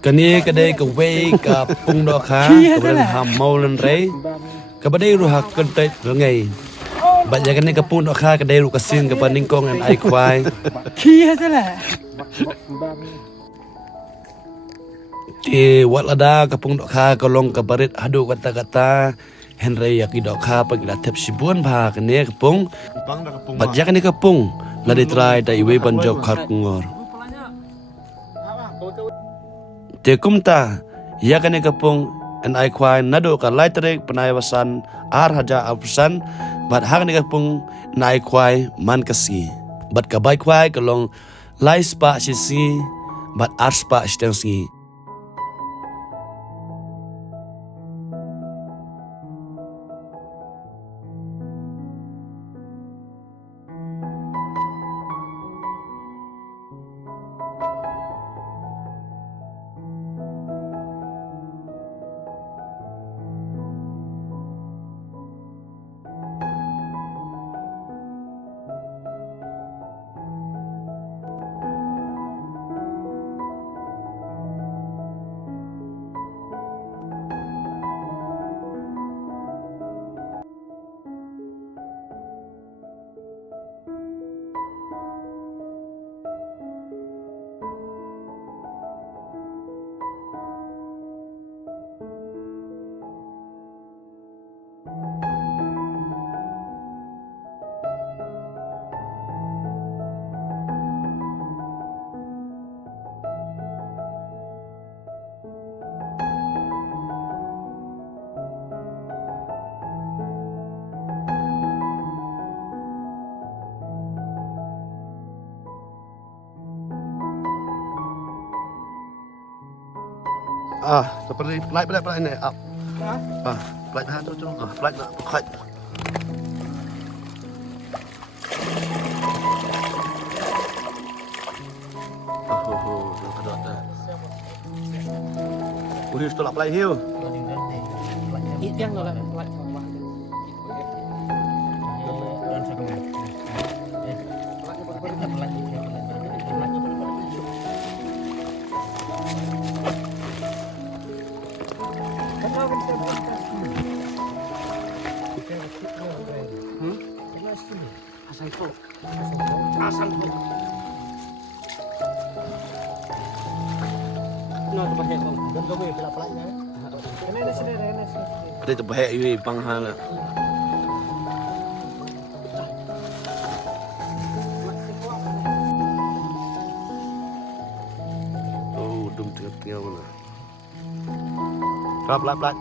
Kani kadai ke wei ka Pung Dohkha ke beran ham mau len rei ke badai ruhak kentai rengai baja kani ke Pung Dohkha kadai ru kasing ke paningkong an ai kwai kia salah ti walada ke Pung Dohkha ke long ke Barit hadu kata-kata Henry yaki Dohkha pagila tep sibun bha kani ke Pung baja kani ke Pung ladi Trai dai Weibanjop Kharkongor Tekumta ya kani kapung an ai kwai nado ka laitrek penai wasan ar haja apusan bat ha kani kapung nai kwai man kasi bat ka bai kwai kalong lai spa sisi bat ar spa stensi seperti flight ini up. Flight tu flight nak buka. Nak kedot dah. Udah tolak flight hiu. Yang nolak flight sama. Dan sebenarnya. Asal tu. No, tu pakai kau. Dan kau boleh pelak pelaknya. Kena ada sedar, kena sedar. Ada tu bahaya ini panghal. Oh, dum tengah mana? Pelak pelak pelak.